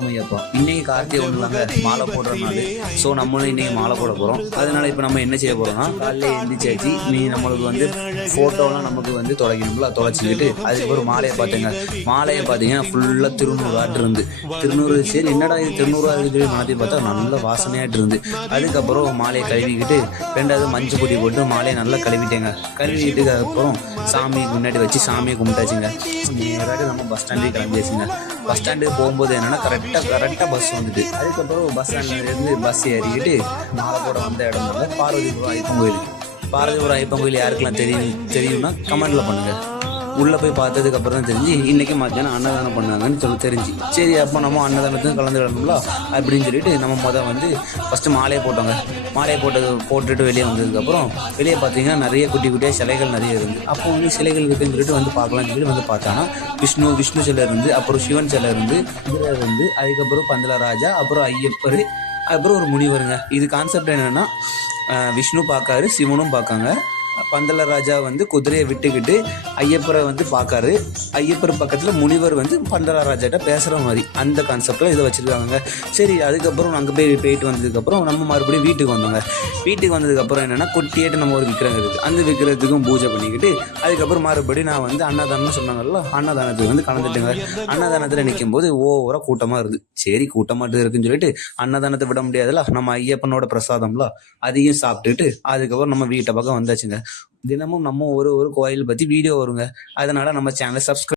ஆமையப்பா இன்னைக்கு கார்த்திகை ஒன்று தாங்க மாலை போடுற நாள். ஸோ நம்மளும் இன்னைக்கு மாலை போட போகிறோம். அதனால இப்போ நம்ம என்ன செய்ய போகிறோம்னா காலையில் எழுந்திரிச்சாச்சு. நம்மளுக்கு வந்து ஃபோட்டோலாம் நமக்கு வந்து தொலைக்கணும்ல, தொலைச்சிக்கிட்டு அதுக்கப்புறம் மாலையை பார்த்தேங்க. மாலையை பார்த்தீங்கன்னா ஃபுல்லாக திருநூறு இருந்து திருநூறு. சரி என்னடா இது திருநூறு இருக்குது மாற்றி பார்த்தா நல்ல வாசனையாட்டு இருந்து. அதுக்கப்புறம் மாலையை கழுவிக்கிட்டு ரெண்டாவது மஞ்சள் பொடி போட்டு மாலையை நல்லா கழுவிட்டேங்க. கழுவிக்கிட்டு அதுக்கப்புறம் சாமி முன்னாடி வச்சு சாமியை கும்பிட்டாச்சுங்க. நேராக நம்ம பஸ் ஸ்டாண்டுக்கு கிளம்பியாச்சுங்க. பஸ் ஸ்டாண்டுக்கு போகும்போது என்னன்னா கரெக்டாக பஸ் வந்துட்டு அதுக்கப்புறம் பஸ் ஸ்டாண்ட்லேருந்து பஸ் ஏறிக்கிட்டு மாலை போட வந்த இடம் வந்து பார்வதிபுரம் ஐயப்பன் கோயில். பார்வதிபுரம் ஐயப்பன் கோயில் யாருக்கெல்லாம் தெரியும்னா கமெண்ட்ல பண்ணுங்க. உள்ளே போய் பார்த்ததுக்கு அப்புறம் தான் தெரிஞ்சு இன்னைக்கு மத்தியானம் அன்னதானம் பண்ணாங்கன்னு சொல்லி தெரிஞ்சு. சரி அப்போ நம்ம அன்னதானத்துக்கு கலந்துக்கணும்ல அப்படின்னு சொல்லிட்டு நம்ம வந்து ஃபஸ்ட்டு மாலையை போட்டோங்க. மாலையை போட்டுட்டு வெளியே வந்ததுக்கப்புறம் வெளியே பார்த்தீங்கன்னா நிறைய குட்டி குட்டியாக சிலைகள் நிறைய இருந்து. அப்போ வந்து சிலைகள் இருக்குன்னு சொல்லிட்டு வந்து பார்க்கலாம்னு சொல்லிட்டு வந்து பார்த்தாங்கன்னா விஷ்ணு சிலை இருந்து, அப்புறம் சிவன் சிலை இருந்து, குதிரை இருந்து, அதுக்கப்புறம் பந்தலராஜா, அப்புறம் ஐயப்பர், அப்புறம் ஒரு முனிவருங்க. இது கான்செப்ட் என்னென்னா விஷ்ணு பார்க்காரு, சிவனும் பார்க்காங்க. பந்தலராஜா வந்து குதிரையை விட்டுக்கிட்டு ஐயப்பரை வந்து பார்க்காரு. ஐயப்பர் பக்கத்தில் முனிவர் வந்து பந்தலராஜாட்ட பேசுகிற மாதிரி அந்த கான்செப்டில் இதை வச்சுருக்காங்க. சரி அதுக்கப்புறம் அங்கே போயிட்டு வந்ததுக்கப்புறம் நம்ம மறுபடியும் வீட்டுக்கு வந்தோங்க. வீட்டுக்கு வந்ததுக்கப்புறம் என்னென்னா குட்டியாட்டு நம்ம ஒரு விக்கிரகம் இருக்குது. அந்த விக்கிரகத்துக்கும் பூஜை பண்ணிக்கிட்டு அதுக்கப்புறம் மறுபடியும் நான் வந்து அன்னதானம்னு சொன்னாங்கல்ல, அன்னதானத்துக்கு வந்து கலந்துட்டுங்க. அன்னதானத்தில் நிற்கும் போது ஓவராக கூட்டமாக இருக்குது. சரி கூட்டமாட்டு இருக்குன்னு சொல்லிட்டு அன்னதானத்தை விட முடியாதுல்ல, நம்ம ஐயப்பனோட பிரசாதம்ல அதையும் சாப்பிட்டுட்டு அதுக்கப்புறம் நம்ம வீட்டை பக்கம் வந்தாச்சுங்க. தினமும் நம்ம ஒரு கோயில் பற்றி வீடியோ வருங்க. அதனால நம்ம சேனலை சப்ஸ்கிரைப்